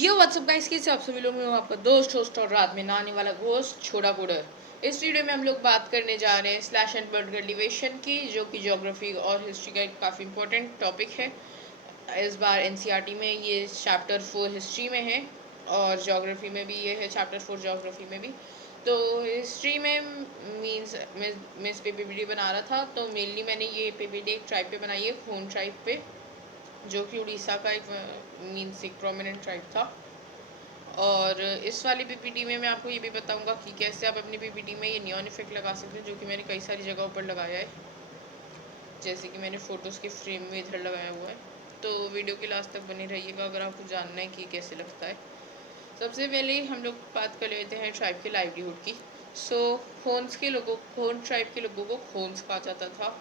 यो WhatsApp guys, कैसे आप सभी लोग। मैं हूं आपका दोस्त होस्ट और रात में नहाने वाला घोस्ट छोटा कुडर। इस वीडियो में हम लोग बात करने जा रहे हैं स्लैश एंड बर्न कल्टीवेशन की, जो कि ज्योग्राफी और हिस्ट्री का एक काफ़ी इंपॉर्टेंट टॉपिक है। इस बार एनसीईआरटी में ये चैप्टर 4 हिस्ट्री में है और ज्योग्राफी में भी ये है चैप्टर 4 ज्योग्राफी में भी। तो हिस्ट्री में मीन्स मैं इस पे पीपीटी बना रहा था, तो मेनली मैंने ये पीपीटी एक ट्राइब पे बनाई है, खून ट्राइब पे, जो कि उड़ीसा का एक मीन्स एक प्रोमिनेंट ट्राइब था। और इस वाली पीपीटी में मैं आपको ये भी बताऊंगा कि कैसे आप अपनी पीपीटी में ये नियॉन इफेक्ट लगा सकते हैं, जो कि मैंने कई सारी जगहों पर लगाया है। जैसे कि मैंने फ़ोटोज़ के फ्रेम में इधर लगाया हुआ है। तो वीडियो के लास्ट तक बने रहिएगा अगर आपको जानना है कि कैसे लगता है। सबसे पहले हम लोग बात कर लेते हैं ट्राइब के लाइवलीहुड की। खोन ट्राइब के लोगों को खोन्स कहा जाता था।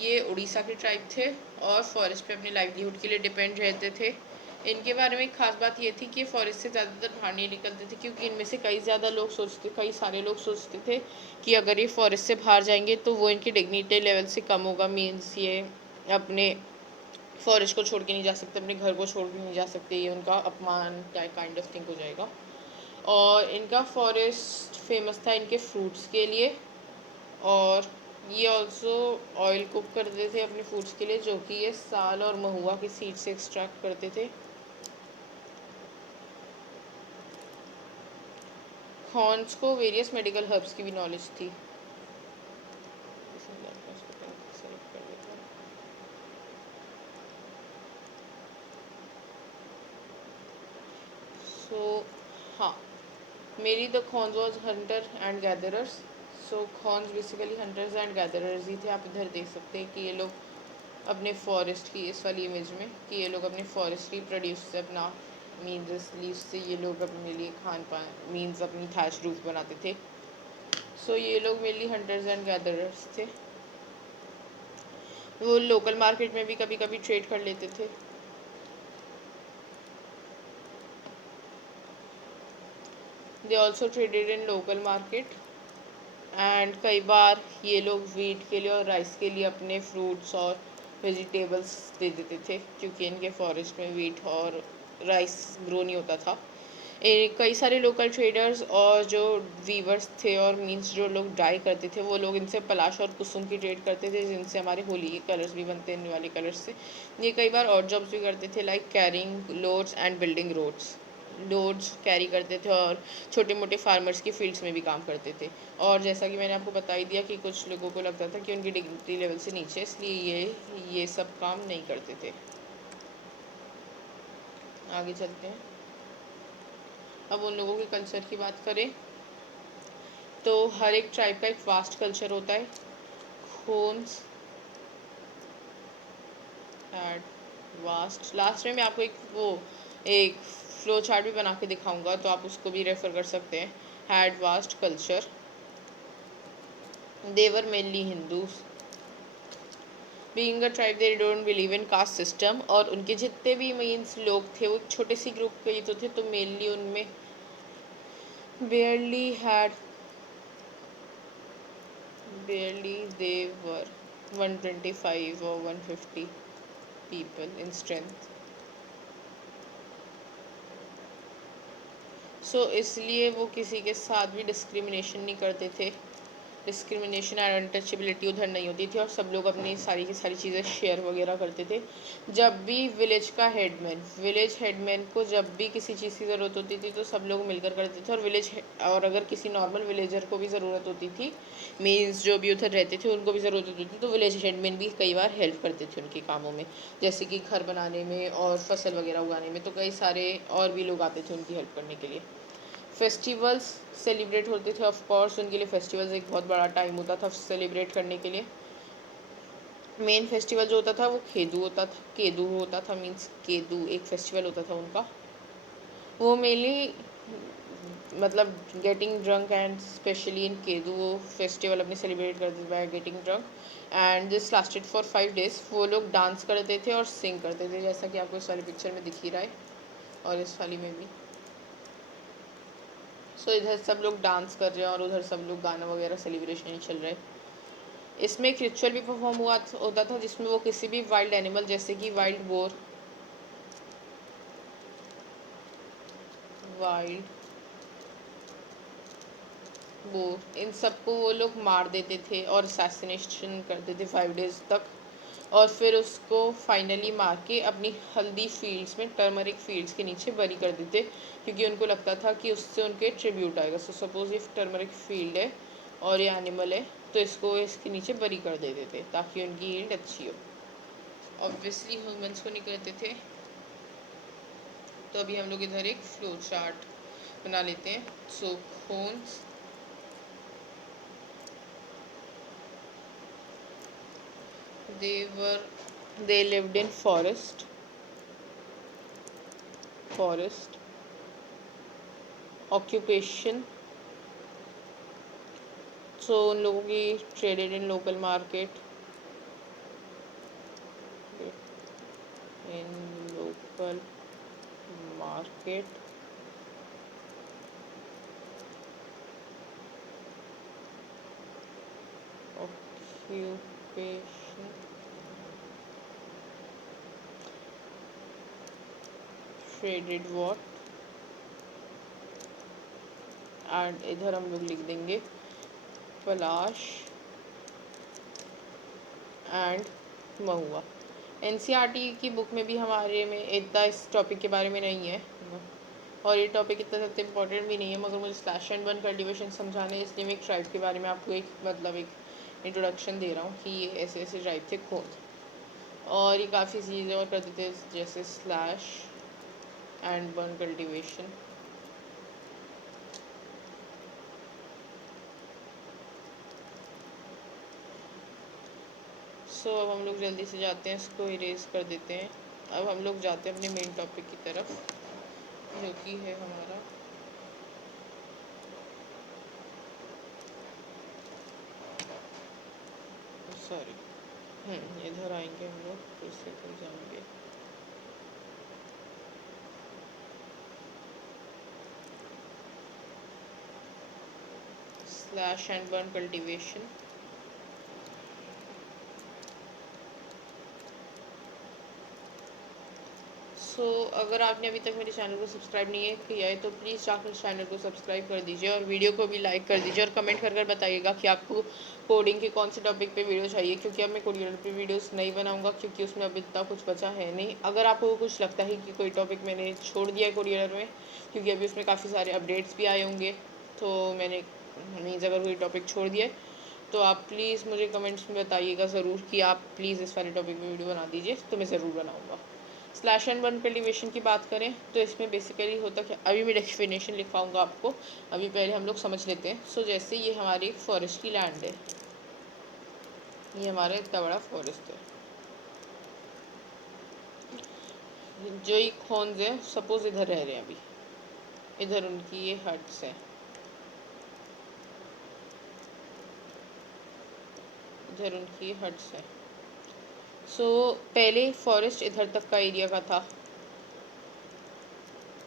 ये उड़ीसा के ट्राइब थे और फॉरेस्ट पे अपने लाइवलीहुड के लिए डिपेंड रहते थे। इनके बारे में एक खास बात ये थी कि फॉरेस्ट से ज़्यादातर बाहर नहीं निकलते थे, क्योंकि इनमें से कई सारे लोग सोचते थे कि अगर ये फॉरेस्ट से बाहर जाएंगे तो वो इनके डिग्निटी लेवल से कम होगा। मीन्स ये अपने फॉरेस्ट को छोड़ के नहीं जा सकते, अपने घर को छोड़ के नहीं जा सकते, ये उनका अपमान काइंड ऑफ थिंग हो जाएगा। और इनका फॉरेस्ट फेमस था इनके फ्रूट्स के लिए, और ये ऑल्सो ऑयल कुक करते थे अपने फूड्स के लिए, जो कि ये साल और महुआ की सीड से एक्सट्रैक्ट करते थे। खॉन्स को वेरियस मेडिकल हर्ब्स की भी नॉलेज थी। सो हाँ, मेरी the Khonds was hunter and gatherers. So Khonds basically hunters and gatherers ही थे। आप इधर देख सकते हैं कि ये लोग अपने फॉरेस्ट की, इस वाली इमेज में, कि ये लोग अपने फॉरेस्ट की प्रोड्यूस से अपना मीन्स लीव से ये लोग अपने लिए खान पान मीन्स अपनी थैच रूफ बनाते थे। सो ये लोग मेनली हंटर्स एंड गैदरर्स थे। वो लोकल मार्केट में भी कभी कभी ट्रेड कर लेते थे। They also traded in local market and कई बार ये लोग वीट के लिए और राइस के लिए अपने फ्रूट्स और वेजिटेबल्स दे देते थे, क्योंकि इनके फॉरेस्ट में वीट और राइस ग्रो नहीं होता था। कई सारे लोकल ट्रेडर्स और जो वीवर्स थे और मीन्स जो लोग डाई करते थे, वो लोग इनसे पलाश और कुसुम की ट्रेड करते थे, जिनसे हमारे होली के कलर्स भी बनते हैं इन वाले कलर्स से। ये कई बार और जॉब्स भी करते थे, like carrying loads and building roads. Loads carry करते थे और छोटे मोटे फार्मर्स की फील्ड्स में भी काम करते थे। और जैसा कि मैंने आपको बता ही दिया कि कुछ लोगों को लगता था कि उनकी डिग्निटी लेवल से नीचे, इसलिए ये सब काम नहीं करते थे। आगे चलते हैं। अब उन लोगों के कल्चर की बात करें तो हर एक ट्राइब का एक वास्ट कल्चर होता है। खोन्स एंड वास्ट, लास्ट में मैं आपको एक फ्लो चार्ट भी बना के दिखाऊंगा, तो आप उसको भी रेफर कर सकते हैं। Had vast culture, they were mainly Hindus. Being a tribe they don't believe in caste system, और उनके जितने भी मीन्स लोग थे वो छोटे सी ग्रुप के ही तो थे, तो मेनली उनमें बेयरली had barely they were 125 or 150 people in strength. सो इसलिए वो किसी के साथ भी डिस्क्रिमिनेशन नहीं करते थे। डिस्क्रिमिनेशन एंड अनटचेबिलिटी उधर नहीं होती थी, और सब लोग अपनी सारी की सारी चीज़ें शेयर वगैरह करते थे। जब भी विलेज हेडमैन को जब भी किसी चीज़ की ज़रूरत होती थी तो सब लोग मिलकर करते थे। और अगर किसी नॉर्मल विलेजर को भी ज़रूरत होती थी, मीन्स जो भी उधर रहते थे उनको भी ज़रूरत होती थी, तो विलेज हेडमैन भी कई बार हेल्प करते थे उनके कामों में, जैसे कि घर बनाने में और फसल वगैरह उगाने में। तो कई सारे और भी लोग आते थे उनकी हेल्प करने के लिए। फेस्टिवल्स सेलिब्रेट होते थे, ऑफ कोर्स उनके लिए फेस्टिवल्स एक बहुत बड़ा टाइम होता था सेलिब्रेट करने के लिए। मेन फेस्टिवल जो होता था वो केदू होता था, मीन्स केदू एक फेस्टिवल होता था उनका। वो मेनली मतलब getting drunk, and specially in Kedu वो फेस्टिवल अपने सेलिब्रेट करते थे by getting drunk, and this lasted for 5 days। वो लोग डांस करते थे और सिंग करते थे, जैसा कि आपको इस वाली पिक्चर में दिख ही रहा है और इस वाली में भी। सो इधर सब लोग डांस कर रहे हैं और उधर सब लोग गाना वगैरह सेलिब्रेशन ही चल रहा है। इसमें एक रिचुअल भी परफॉर्म होता था, जिसमें वो किसी भी वाइल्ड एनिमल जैसे कि वाइल्ड बोर वाइल्ड, वो इन सबको वो लोग मार देते थे और असैसिनेशन करते थे 5 डेज तक, और फिर उसको फाइनली मार के अपनी हल्दी फील्ड्स में, टर्मरिक फील्ड्स के नीचे बरी कर देते, क्योंकि उनको लगता था कि उससे उनके ट्रिब्यूट आएगा। सो सपोज ये टर्मरिक फील्ड है और ये एनिमल है, तो इसको इसके नीचे बरी कर देते थे ताकि उनकी यील्ड अच्छी हो। ऑब्वियसली ह्यूमंस को नहीं करते थे। तो अभी हम लोग इधर एक फ्लो चार्ट बना लेते हैं। सो खोन्स, they lived in forest, occupation, सो उन लोगों की traded in local market, in local market, occupation, traded what, and इधर हम लोग लिख देंगे पलाश एंड महुआ। एनसीईआरटी की बुक में भी हमारे में इतना इस टॉपिक के बारे में नहीं है, और ये टॉपिक इतना ज़्यादा इम्पोर्टेंट भी नहीं है, मगर मुझे स्लैश एंड बर्न कल्टीवेशन समझाने है, इसलिए मैं एक ट्राइब के बारे में आपको एक मतलब एक इंट्रोडक्शन दे रहा हूँ कि ये ऐसे ऐसे ट्राइब थे खोंद, और ये काफ़ी चीज़ें और करते थे जैसे स्लैश एंड बर्न कल्टीवेशन। सो अब हम लोग जल्दी से जाते हैं, इसको इरेज कर देते हैं। अब हम लोग जाते हैं अपने मेन टॉपिक की तरफ, जो कि है हमारा सॉरी इधर आएंगे हम लोग, फिर से इधर जाएंगे। Slash and burn cultivation. So अगर आपने अभी तक मेरे चैनल को सब्सक्राइब नहीं किया है तो प्लीज़ जाकर चैनल को सब्सक्राइब कर दीजिए, और वीडियो को भी लाइक कर दीजिए, और कमेंट कर बताइएगा कि आपको कोडिंग के कौन से टॉपिक पे वीडियो चाहिए, क्योंकि अब मैं कोडिंग पे वीडियोस नहीं बनाऊंगा, क्योंकि उसमें अभी इतना कुछ बचा है नहीं। अगर आपको कुछ लगता है कि कोई टॉपिक मैंने छोड़ दिया है कोडिंग में, क्योंकि अभी उसमें काफ़ी सारे अपडेट्स भी आए होंगे, तो मैंने मीन्स अगर कोई टॉपिक छोड़ दिया है तो आप प्लीज़ मुझे कमेंट्स में बताइएगा ज़रूर कि आप प्लीज़ इस वाले टॉपिक में वीडियो बना दीजिए, तो मैं ज़रूर बनाऊँगा। स्लैश एंड बर्न कल्टीवेशन की बात करें तो इसमें बेसिकली होता क्या, अभी मैं डेफिनेशन लिखवाऊंगा आपको, अभी पहले हम लोग समझ लेते हैं। सो जैसे ये हमारी फॉरेस्ट की लैंड है, ये हमारा इतना बड़ा फॉरेस्ट है, जो ये खोन्स है सपोज इधर रह रहे हैं अभी, इधर उनकी ये हट्स हैं, इधर उनकी हट्स हैं। सो पहले फॉरेस्ट इधर तक का एरिया का था,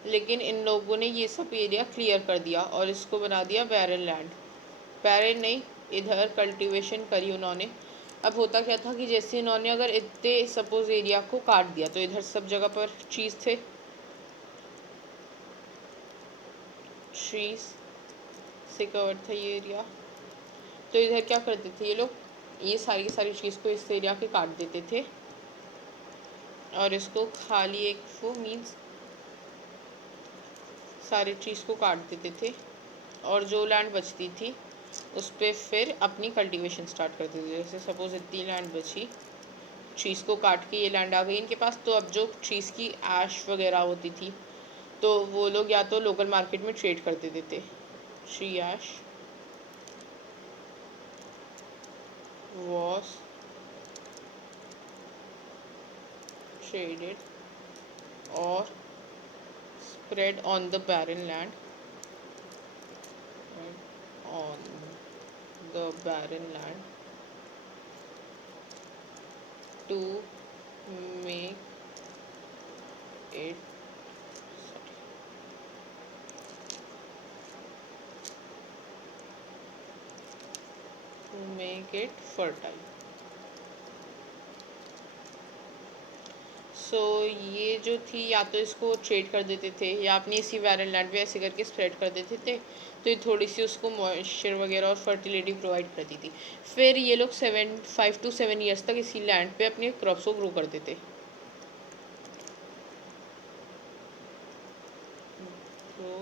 लेकिन इन लोगों ने ये सब एरिया क्लियर कर दिया और इसको बना दिया बैरन लैंड। बैरन नहीं, इधर कल्टीवेशन करी उन्होंने। अब होता क्या था कि जैसे इन्होंने अगर इतने सपोज एरिया को काट दिया, तो इधर सब जगह पर ट्रीज थे, ट्रीज से कवर था ये एरिया, तो इधर क्या करते थे ये लोग, ये सारी की सारी चीज़ को इस एरिया के काट देते थे, और इसको खाली एक वो मीन्स सारे चीज़ को काट देते थे, और जो लैंड बचती थी उस पर फिर अपनी कल्टीवेशन स्टार्ट करते थे। जैसे सपोज इतनी लैंड बची, ट्रीज़ को काट के ये लैंड आ गई इनके पास, तो अब जो ट्रीज़ की ऐश वगैरह होती थी तो वो लोग या तो लोकल मार्केट में ट्रेड कर देते थे, tree ash was traded or spread on the barren land, on the barren land to make it fertile. सो ये जो थी या तो इसको ट्रेड कर देते थे या अपनी इसी बैरन लैंड पे ऐसे करके स्प्रेड कर देते थे, तो ये थोड़ी सी उसको मॉइस्चर वगैरह और फर्टिलिटी प्रोवाइड करती थी। फिर ये लोग 5 to 7 ईयर्स तक इसी लैंड पे अपने क्रॉप्स को ग्रो करते थे। Grow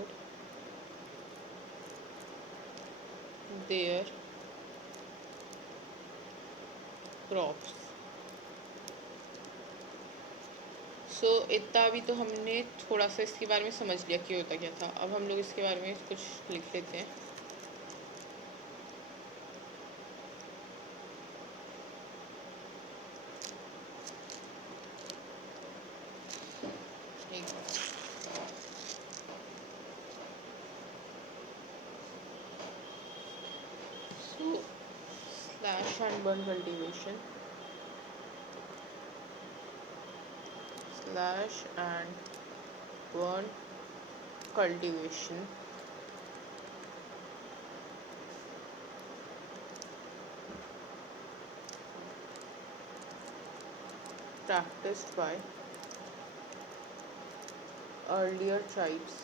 there crops. सो इतना अभी तो हमने थोड़ा सा इसके बारे में समझ लिया कि होता क्या था। अब हम लोग इसके बारे में कुछ लिख लेते हैं। एक so slash and burn cultivation, slash and burn cultivation practiced by earlier tribes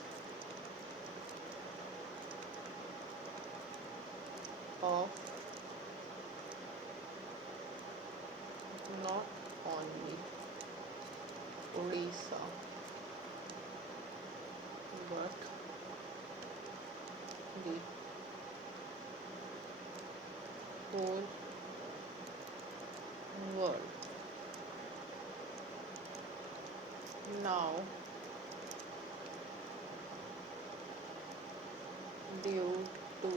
of not only Odisha but the whole world. Now, due to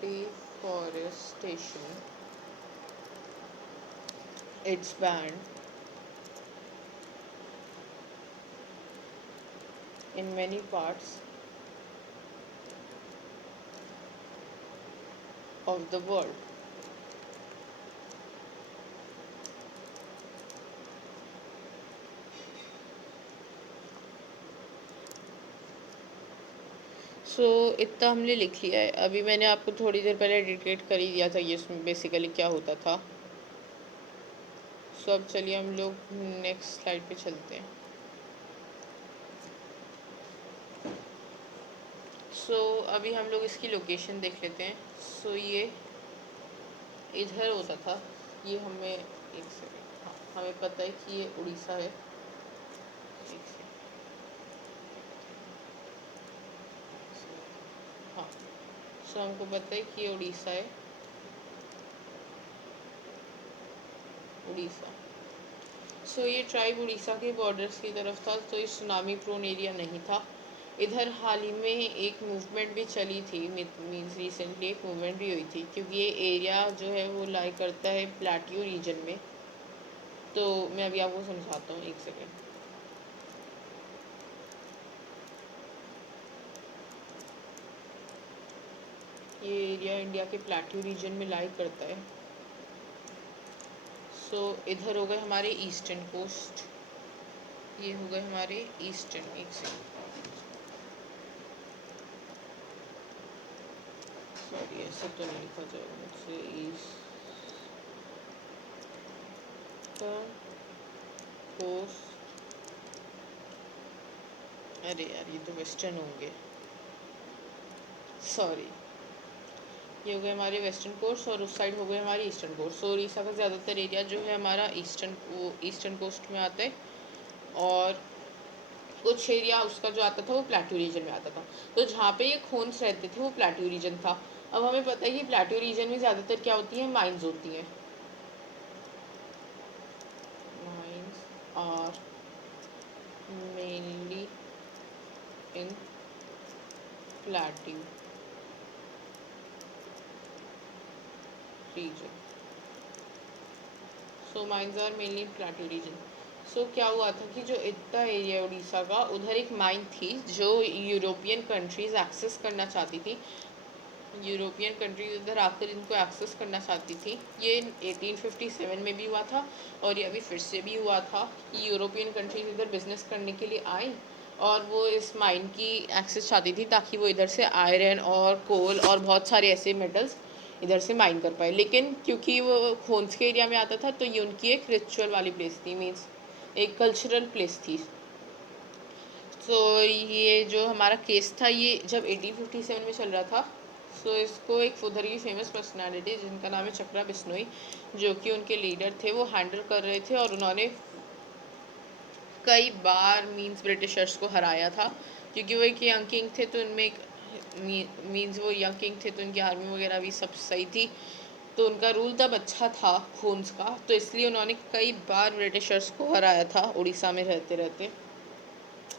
deforestation, it's banned in many parts of the world. सो इतना हमने लिख लिया है। अभी मैंने आपको थोड़ी देर पहले डिटेक्ट कर ही दिया था ये इसमें बेसिकली क्या होता था। सो अब चलिए हम लोग नेक्स्ट स्लाइड पे चलते हैं। सो अभी हम लोग इसकी लोकेशन देख लेते हैं। सो ये इधर होता था, ये हमें एक सेकेंड, हाँ हमें पता है कि ये उड़ीसा है। एक सेकेंड, हाँ सो हमको पता है कि ये उड़ीसा है, उड़ीसा। सो ये ट्राइब उड़ीसा के बॉर्डर्स की तरफ था, तो ये सुनामी प्रोन एरिया नहीं था। इधर हाल ही में एक मूवमेंट भी चली थी, मीन्स रिसेंटली एक मूवमेंट भी हुई थी, क्योंकि ये एरिया जो है वो लाई करता है प्लेट्यू रीजन में। तो मैं अभी आपको समझाता हूँ, एक सेकेंड। ये एरिया इंडिया के प्लेट्यू रीजन में लाई करता है। सो इधर हो गए हमारे ईस्टर्न कोस्ट, ये हो गए हमारे ईस्टर्न, एक सेकेंड सॉरी ऐसे तो नहीं लिखा जाएगा मुझसे, ईस्टर्न कोस्ट, अरे यार ये तो वेस्टर्न होंगे, सॉरी। ये हो गए हमारे वेस्टर्न कोस्ट और उस साइड हो गए हमारी ईस्टर्न कोस्ट। सो उड़ीसा का ज़्यादातर एरिया जो है हमारा ईस्टर्न कोस्ट में आता है, और कुछ एरिया उसका जो आता था वो प्लेट्यू रीजन में आता था। तो जहाँ पे ये खोन्स रहते थे वो प्लेट्यू रीजन था। अब हमें पता है कि प्लेट्यू रीजन में ज़्यादातर क्या होती है, माइंस होती हैं। Mines are mainly in plateau region. So mines are mainly in plateau region. So क्या हुआ था कि जो इतना एरिया उड़ीसा का, उधर एक माइन थी जो यूरोपियन कंट्रीज एक्सेस करना चाहती थी। यूरोपियन कंट्रीज इधर आकर इनको एक्सेस करना चाहती थी। ये 1857 में भी हुआ था और ये अभी फिर से भी हुआ था कि यूरोपियन कंट्रीज इधर बिजनेस करने के लिए आई और वो इस माइन की एक्सेस चाहती थी, ताकि वो इधर से आयरन और कोल और बहुत सारे ऐसे मेटल्स इधर से माइन कर पाए। लेकिन क्योंकि वो खोन्स के एरिया में आता था तो ये उनकी एक रिचुअल वाली प्लेस थी, मीन्स एक कल्चरल प्लेस थी। तो ये जो हमारा केस था ये जब 1857 में चल रहा था, तो इसको एक उधर की फेमस पर्सनालिटी जिनका नाम है चक्रा बिश्नोई, जो कि उनके लीडर थे, वो हैंडल कर रहे थे। और उन्होंने कई बार मीन्स ब्रिटिशर्स को हराया था, क्योंकि वो एक यंग किंग थे, तो उनमें एक मीन्स वो यंग किंग थे तो उनकी आर्मी वगैरह भी सब सही थी, तो उनका रूल तब अच्छा था खोन्स का, तो इसलिए उन्होंने कई बार ब्रिटिशर्स को हराया था उड़ीसा में रहते रहते।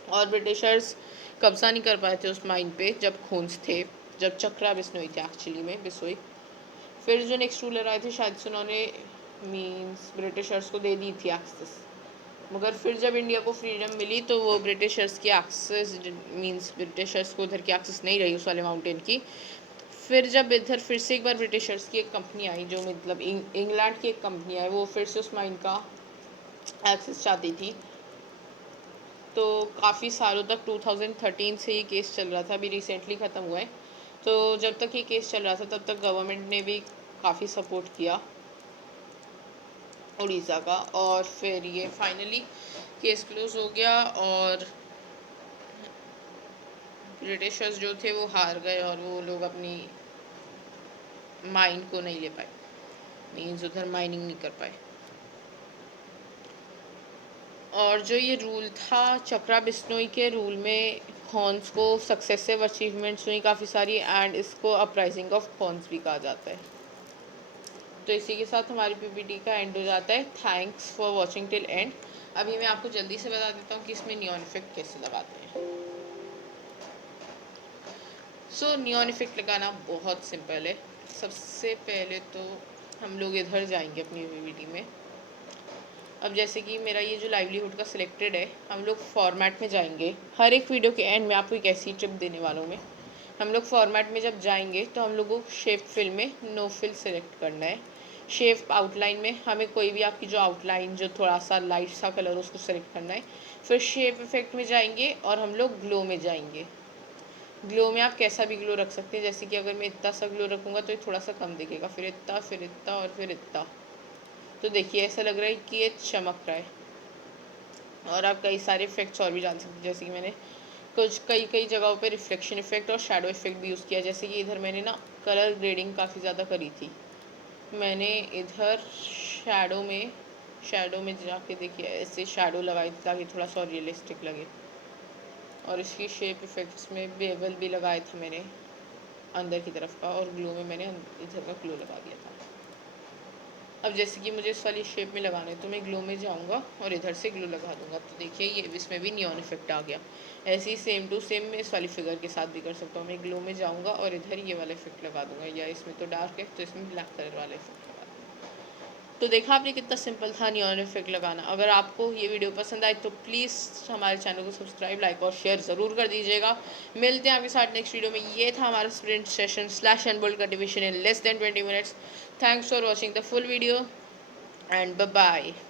और ब्रिटिशर्स कब्जा नहीं कर पाए थे उस माइन पे जब खोन्स थे, जब चक्रा बिश्नोई थे एक्चुअली में बिश्नोई। फिर जो नेक्स्ट रूलर आए थे शायद से उन्होंने मीन्स ब्रिटिशर्स को दे दी थी एक्सेस, मगर फिर जब इंडिया को फ्रीडम मिली तो वो ब्रिटिशर्स की एक्सेस मींस ब्रिटिशर्स को उधर की एक्सेस नहीं रही उस वाले माउंटेन की। फिर जब इधर फिर से एक बार ब्रिटिशर्स की एक कंपनी आई, जो मतलब इंग्लैंड की एक कंपनी आई, वो फिर से उस माइन का एक्सेस चाहती थी। तो काफ़ी सालों तक 2013 से ये केस चल रहा था, अभी रिसेंटली ख़त्म हुआ है। तो जब तक ये केस चल रहा था तब तक गवर्नमेंट ने भी काफ़ी सपोर्ट किया उड़ीसा का, और फिर ये फाइनली केस क्लोज हो गया और ब्रिटिशर्स जो थे वो हार गए और वो लोग अपनी माइन को नहीं ले पाए, मीन्स उधर माइनिंग नहीं कर पाए। और जो ये रूल था चक्रा बिश्नोई के रूल में खॉन्स को सक्सेसिव अचीवमेंट्स हुई काफ़ी सारी, एंड इसको अपराइजिंग ऑफ खॉन्स भी कहा जाता है। तो इसी के साथ हमारी पीपीटी का एंड हो जाता है। Thanks for watching till and. अभी मैं आपको जल्दी से बता देता हूँ कि इसमें नियॉन इफेक्ट कैसे लगाते हैं। सो नियॉन इफेक्ट लगाना बहुत सिंपल है। सबसे पहले तो हम लोग इधर जाएंगे अपनी पीपीटी में। अब जैसे कि मेरा ये जो लाइवलीहुड का सिलेक्टेड है, हम लोग फॉर्मेट में जाएंगे। हर एक वीडियो के एंड में आपको एक ऐसी टिप देने वालों में, हम लोग फॉर्मेट में जब जाएंगे तो हम लोगों को शेप फिल में नो फिल सेलेक्ट करना है। शेप आउटलाइन में हमें कोई भी आपकी जो आउटलाइन जो थोड़ा सा लाइट सा कलर उसको सेलेक्ट करना है। फिर शेप इफेक्ट में जाएंगे और हम लोग ग्लो में जाएंगे। ग्लो में आप कैसा भी ग्लो रख सकते हैं, जैसे कि अगर मैं इतना सा ग्लो रखूँगा तो ये थोड़ा सा कम दिखेगा, फिर इतना और फिर इतना। तो देखिए ऐसा लग रहा है कि ये चमक रहा है। और आप कई सारे इफेक्ट्स और भी जान सकते हैं, जैसे कि मैंने कुछ कई जगहों पे रिफ्लेक्शन इफेक्ट और शैडो इफेक्ट भी यूज़ किया। जैसे कि इधर मैंने ना कलर ग्रेडिंग काफ़ी ज़्यादा करी थी। मैंने इधर शैडो में जाके देखिए ऐसे शैडो लगाई थी ताकि थोड़ा सा रियलिस्टिक लगे। और इसकी शेप इफेक्ट्स में बेवल भी लगाए थे मैंने अंदर की तरफ का, और ग्लो में मैंने इधर का ग्लो लगा दिया था। अब जैसे कि मुझे इस वाली शेप में लगाना है तो मैं ग्लो में जाऊंगा और इधर से ग्लो लगा दूंगा, तो देखिए ये इसमें भी नियॉन इफेक्ट आ गया। ऐसे ही सेम टू सेम मैं इस वाली फिगर के साथ भी कर सकता हूँ। मैं ग्लो में जाऊंगा और इधर ये वाला इफेक्ट लगा दूंगा, या इसमें तो डार्क है तो इसमें ब्लैक कलर वाला इफेक्ट लगा दूंगा। तो देखा आपने कितना सिंपल था नियॉन इफेक्ट लगाना। अगर आपको ये वीडियो पसंद आए तो प्लीज़ हमारे चैनल को सब्सक्राइब, लाइक और शेयर ज़रूर कर दीजिएगा। मिलते हैं आपके साथ नेक्स्ट वीडियो में। ये था हमारा sprint session slash unbold cultivation in less than 20 minutes. Thanks for watching the full video and bye bye.